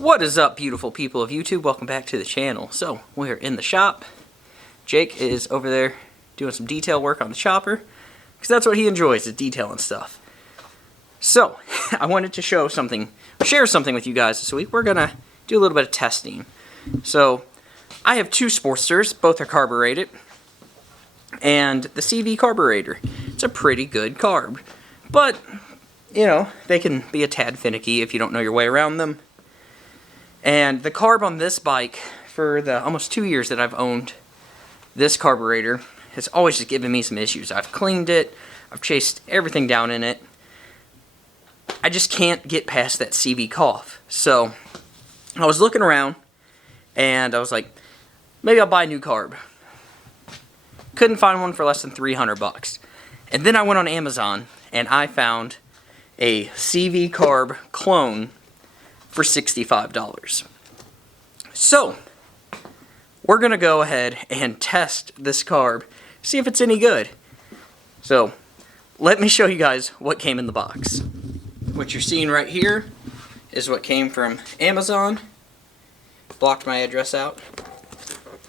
What is up, beautiful people of YouTube? Welcome back to the channel. So, we're in the shop. Jake is over there doing some detail work on the chopper, because that's what he enjoys, is detailing stuff. So, I wanted to share something with you guys this week. We're going to do a little bit of testing. So, I have two Sportsters, both are carbureted, and the CV carburetor. It's a pretty good carb, but, you know, they can be a tad finicky if you don't know your way around them. And the carb on this bike, for the almost 2 years that I've owned this carburetor, has always just given me some issues. I've cleaned it, I've chased everything down in it. I just can't get past that CV cough. So, I was looking around, and I was like, maybe I'll buy a new carb. Couldn't find one for less than 300 bucks. And then I went on Amazon, and I found a CV carb clone for $65. So, we're going to go ahead and test this carb, see if it's any good. So, let me show you guys what came in the box. What you're seeing right here is what came from Amazon. Blocked my address out,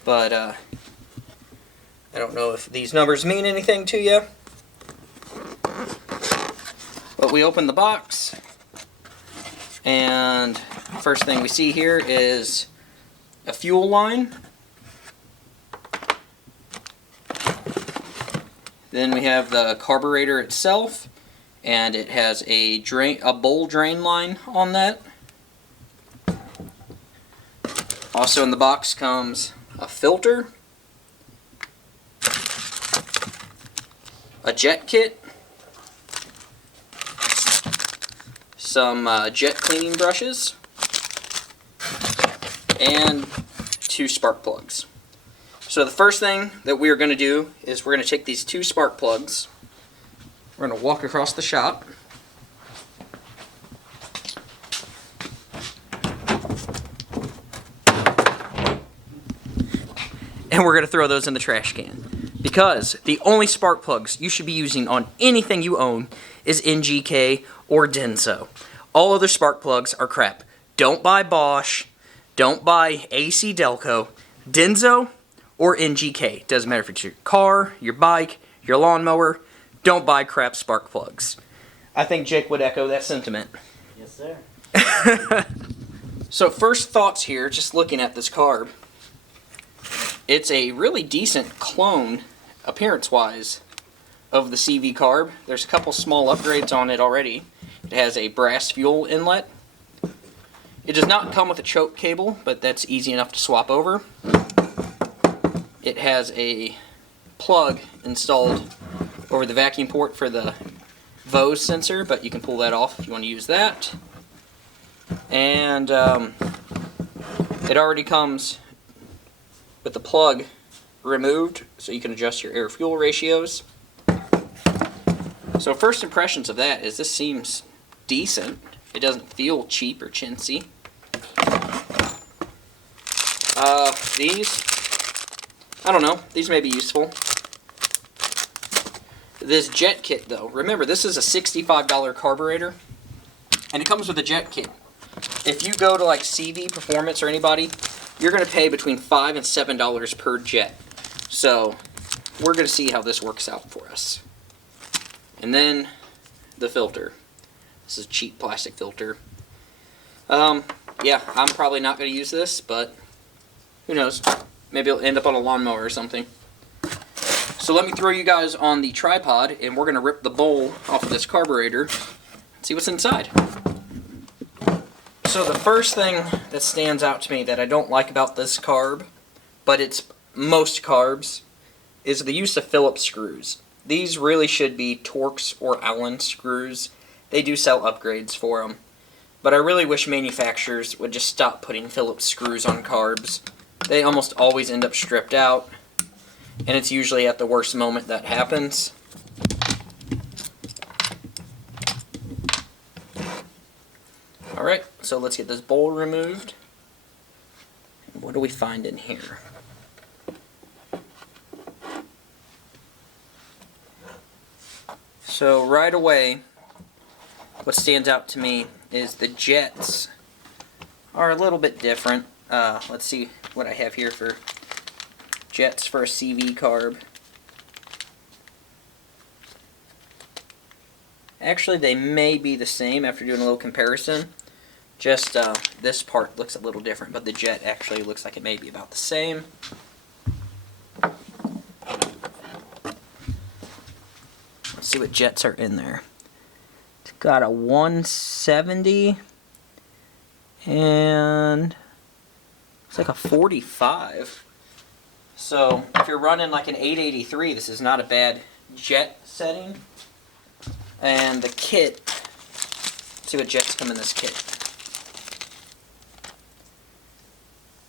but I don't know if these numbers mean anything to you. But we opened the box, and first thing we see here is a fuel line. Then we have the carburetor itself, and it has a bowl drain line on that. Also in the box comes a filter, a jet kit, some jet cleaning brushes, and 2 spark plugs. So the first thing that we are going to do is we're going to take these 2 spark plugs. We're going to walk across the shop. And we're going to throw those in the trash can. Because the only spark plugs you should be using on anything you own is NGK or Denso. All other spark plugs are crap. Don't buy Bosch. Don't buy AC Delco. Denso or NGK. Doesn't matter if it's your car, your bike, your lawnmower. Don't buy crap spark plugs. I think Jake would echo that sentiment. Yes, sir. So first thoughts here, just looking at this carb. It's a really decent clone, appearance-wise, of the CV carb. There's a couple small upgrades on it already. It has a brass fuel inlet. It does not come with a choke cable, but that's easy enough to swap over. It has a plug installed over the vacuum port for the Vose sensor, but you can pull that off if you want to use that. And it already comes with the plug removed, so you can adjust your air-fuel ratios. So first impressions of that is this seems decent. It doesn't feel cheap or chintzy. These, I don't know, these may be useful. This jet kit though, remember this is a $65 carburetor, and it comes with a jet kit. If you go to like CV Performance or anybody, you're going to pay between $5 and $7 per jet. So, we're going to see how this works out for us. And then, the filter. This is a cheap plastic filter. Yeah, I'm probably not going to use this, but who knows? Maybe it'll end up on a lawnmower or something. So let me throw you guys on the tripod, and we're going to rip the bowl off of this carburetor and see what's inside. So the first thing that stands out to me that I don't like about this carb, but it's most carbs, is the use of Phillips screws. These really should be Torx or Allen screws. They do sell upgrades for them. But I really wish manufacturers would just stop putting Phillips screws on carbs. They almost always end up stripped out, and it's usually at the worst moment that happens. Alright, so let's get this bowl removed. What do we find in here? So right away, what stands out to me is the jets are a little bit different. Let's see what I have here for jets for a CV carb. Actually, they may be the same after doing a little comparison. Just this part looks a little different, but the jet actually looks like it may be about the same. Let's see what jets are in there. It's got a 170 and it's like a 45. So if you're running like an 883, this is not a bad jet setting. And the kit, let's see what jets come in this kit.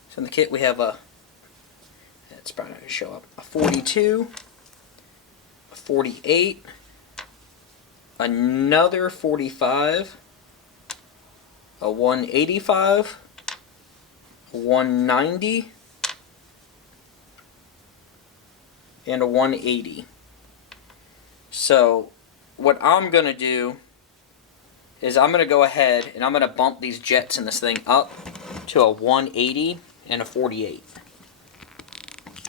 So in the kit we have it's probably not going to show up, a 42, a 48, another 45, a 185, a 190, and a 180. So what I'm going to do is I'm going to go ahead and I'm going to bump these jets in this thing up to a 180 and a 48.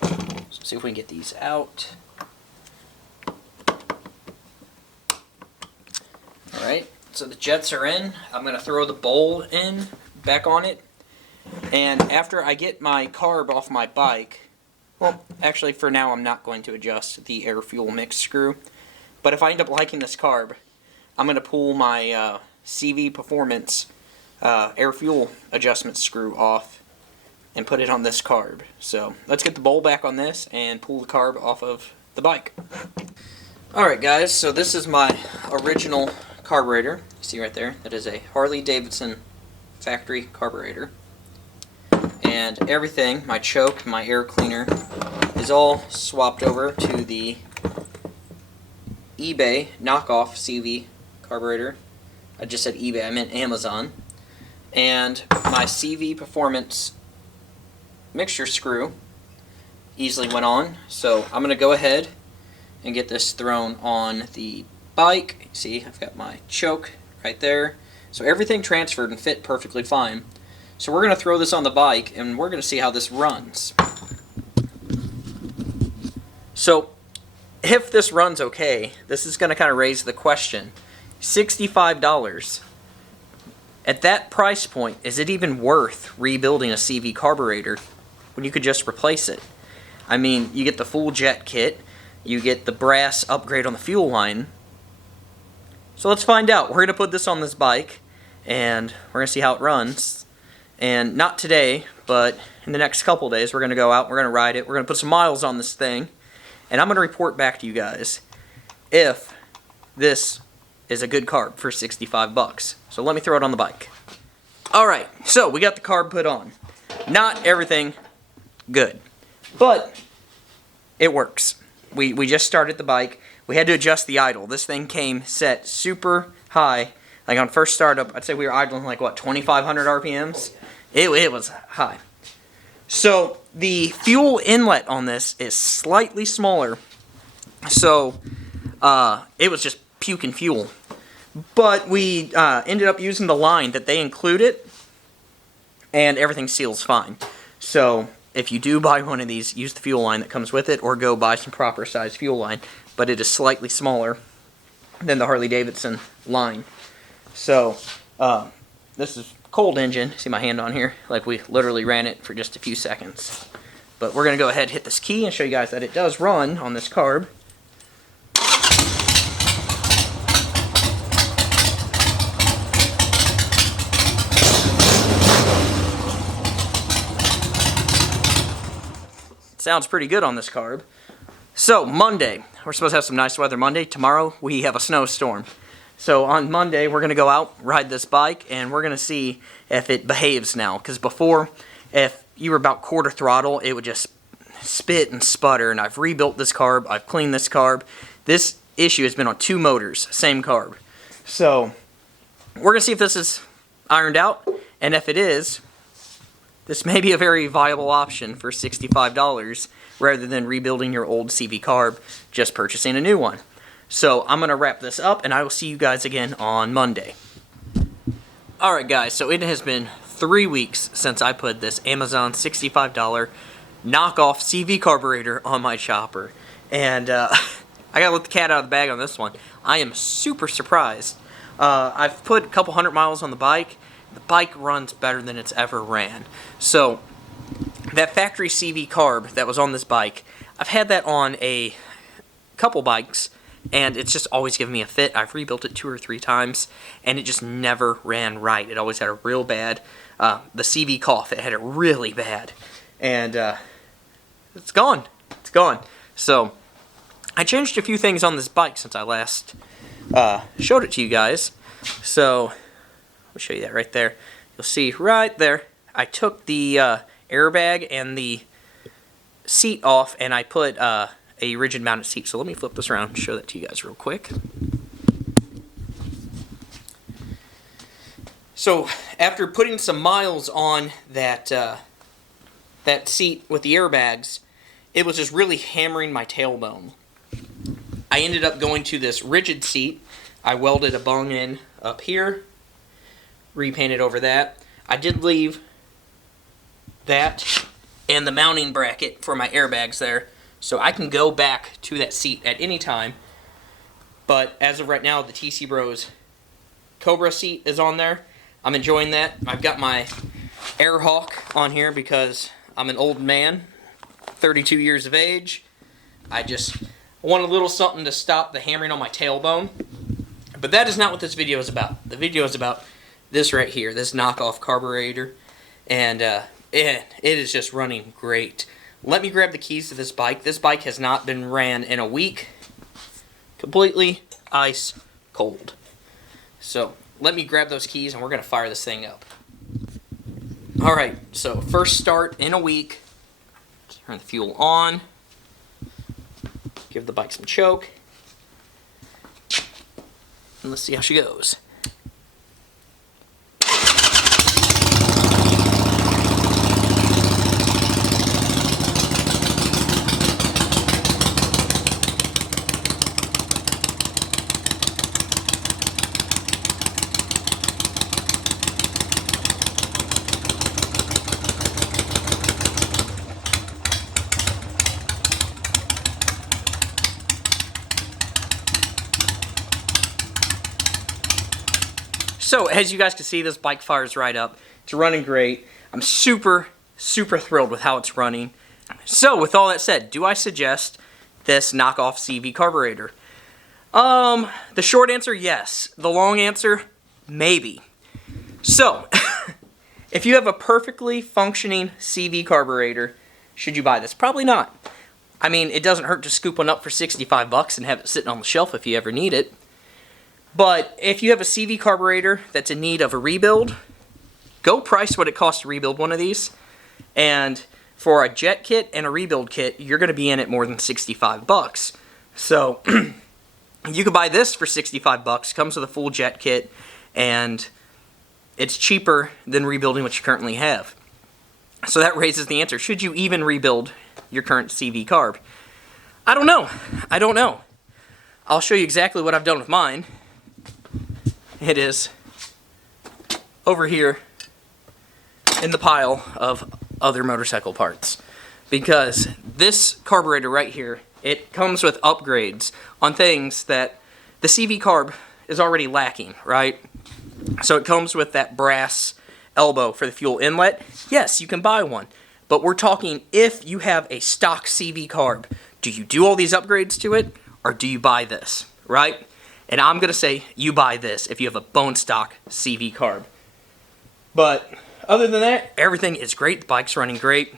So let's see if we can get these out. Alright, so the jets are in. I'm going to throw the bowl in, back on it. And after I get my carb off my bike, well, actually for now I'm not going to adjust the air fuel mix screw. But if I end up liking this carb, I'm going to pull my CV Performance air fuel adjustment screw off and put it on this carb. So let's get the bowl back on this and pull the carb off of the bike. Alright guys, so this is my original carburetor. You see right there, that is a Harley Davidson factory carburetor. And everything, my choke, my air cleaner, is all swapped over to the eBay knockoff CV carburetor. I just said eBay, I meant Amazon. And my CV Performance mixture screw easily went on. So I'm going to go ahead and get this thrown on the bike. See, I've got my choke right there. So everything transferred and fit perfectly fine. So we're going to throw this on the bike and we're going to see how this runs. So if this runs okay, this is going to kind of raise the question. $65. At that price point, is it even worth rebuilding a CV carburetor when you could just replace it? I mean, you get the full jet kit, you get the brass upgrade on the fuel line. So let's find out. We're going to put this on this bike, and we're going to see how it runs. And not today, but in the next couple days, we're going to go out, we're going to ride it, we're going to put some miles on this thing, and I'm going to report back to you guys if this is a good carb for 65 bucks. So let me throw it on the bike. Alright, so we got the carb put on. Not everything good, but it works. We just started the bike. We had to adjust the idle. This thing came set super high. Like on first startup, I'd say we were idling like what, 2,500 RPMs? It was high. So the fuel inlet on this is slightly smaller. So it was just puking fuel. But we ended up using the line that they included, and everything seals fine. So if you do buy one of these, use the fuel line that comes with it, or go buy some proper size fuel line. But it is slightly smaller than the Harley Davidson line. So this is cold engine. See my hand on here? Like we literally ran it for just a few seconds. But we're going to go ahead and hit this key and show you guys that it does run on this carb. Sounds pretty good on this carb. So Monday, we're supposed to have some nice weather Monday. Tomorrow we have a snowstorm. So on Monday we're going to go out, ride this bike, and we're going to see if it behaves now. Because before, if you were about quarter throttle, it would just spit and sputter. And I've rebuilt this carb, I've cleaned this carb. This issue has been on 2 motors, same carb. So we're going to see if this is ironed out. And if it is, this may be a very viable option for $65 rather than rebuilding your old CV carb, just purchasing a new one. So I'm going to wrap this up and I will see you guys again on Monday. Alright guys, so it has been 3 weeks since I put this Amazon $65 knockoff CV carburetor on my chopper. And I gotta let the cat out of the bag on this one. I am super surprised. I've put a couple hundred miles on the bike. The bike runs better than it's ever ran. So that factory CV carb that was on this bike, I've had that on a couple bikes, and it's just always given me a fit. I've rebuilt it 2 or 3 times, and it just never ran right. It always had a real bad, the CV cough, it had it really bad. And it's gone. It's gone. So I changed a few things on this bike since I last showed it to you guys. So I'll show you that right there. You'll see right there, I took the airbag and the seat off, and I put a rigid mounted seat. So let me flip this around and show that to you guys real quick. So after putting some miles on that that seat with the airbags, it was just really hammering my tailbone. I ended up going to this rigid seat. I welded a bung in up here, repainted over that. I did leave that and the mounting bracket for my airbags there, so I can go back to that seat at any time. But as of right now, the TC Bros Cobra seat is on there. I'm enjoying that. I've got my Airhawk on here because I'm an old man, 32 years of age. I just want a little something to stop the hammering on my tailbone. But that is not what this video is about. The video is about this right here, this knockoff carburetor. And it is just running great. Let me grab the keys to this bike. This bike has not been ran in a week. Completely ice cold. So let me grab those keys and we're going to fire this thing up. Alright, so first start in a week. Turn the fuel on. Give the bike some choke. And let's see how she goes. So, as you guys can see, this bike fires right up. It's running great. I'm super, super thrilled with how it's running. So, with all that said, do I suggest this knockoff CV carburetor? The short answer, yes. The long answer, maybe. So, if you have a perfectly functioning CV carburetor, should you buy this? Probably not. I mean, it doesn't hurt to scoop one up for 65 bucks and have it sitting on the shelf if you ever need it. But if you have a CV carburetor that's in need of a rebuild, go price what it costs to rebuild one of these. And for a jet kit and a rebuild kit, you're going to be in it more than 65 bucks. So you could buy this for 65 bucks, comes with a full jet kit, and it's cheaper than rebuilding what you currently have. So that raises the answer, should you even rebuild your current CV carb? I don't know. I don't know. I'll show you exactly what I've done with mine. It is over here in the pile of other motorcycle parts. Because this carburetor right here, it comes with upgrades on things that the CV carb is already lacking, right? So it comes with that brass elbow for the fuel inlet. Yes, you can buy one. But we're talking if you have a stock CV carb, do you do all these upgrades to it, or do you buy this, right? And I'm going to say you buy this if you have a bone stock CV carb. But other than that, everything is great. The bike's running great.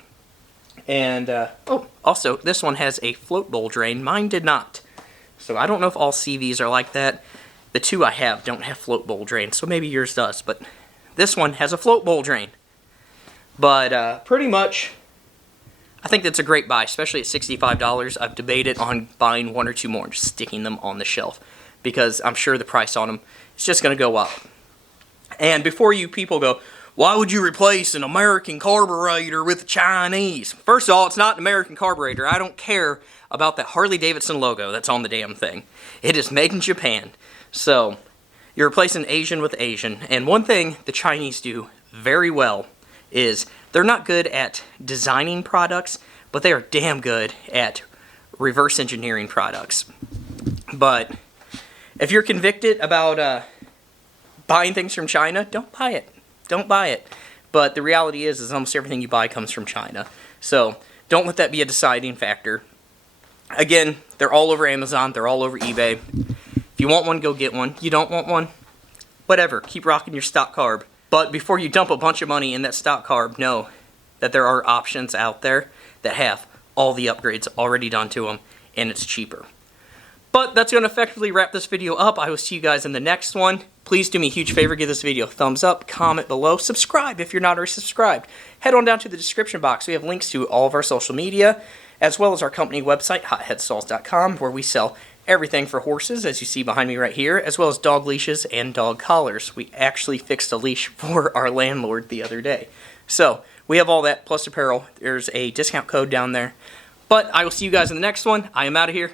And, oh, also, this one has a float bowl drain. Mine did not. So I don't know if all CVs are like that. The 2 I have don't have float bowl drains, so maybe yours does. But this one has a float bowl drain. But pretty much, I think that's a great buy, especially at $65. I've debated on buying 1 or 2 more and just sticking them on the shelf, because I'm sure the price on them is just going to go up. And before you people go, why would you replace an American carburetor with a Chinese? First of all, it's not an American carburetor. I don't care about that Harley Davidson logo that's on the damn thing. It is made in Japan. So, you're replacing Asian with Asian. And one thing the Chinese do very well is they're not good at designing products, but they are damn good at reverse engineering products. But if you're convicted about buying things from China, don't buy it. Don't buy it. But the reality is almost everything you buy comes from China. So don't let that be a deciding factor. Again, they're all over Amazon. They're all over eBay. If you want one, go get one. You don't want one, whatever. Keep rocking your stock carb. But before you dump a bunch of money in that stock carb, know that there are options out there that have all the upgrades already done to them, and it's cheaper. But that's going to effectively wrap this video up. I will see you guys in the next one. Please do me a huge favor. Give this video a thumbs up, comment below, subscribe if you're not already subscribed. Head on down to the description box. We have links to all of our social media, as well as our company website, Headstalls.com, where we sell everything for horses, as you see behind me right here, as well as dog leashes and dog collars. We actually fixed a leash for our landlord the other day. So we have all that, plus apparel. There's a discount code down there. But I will see you guys in the next one. I am out of here.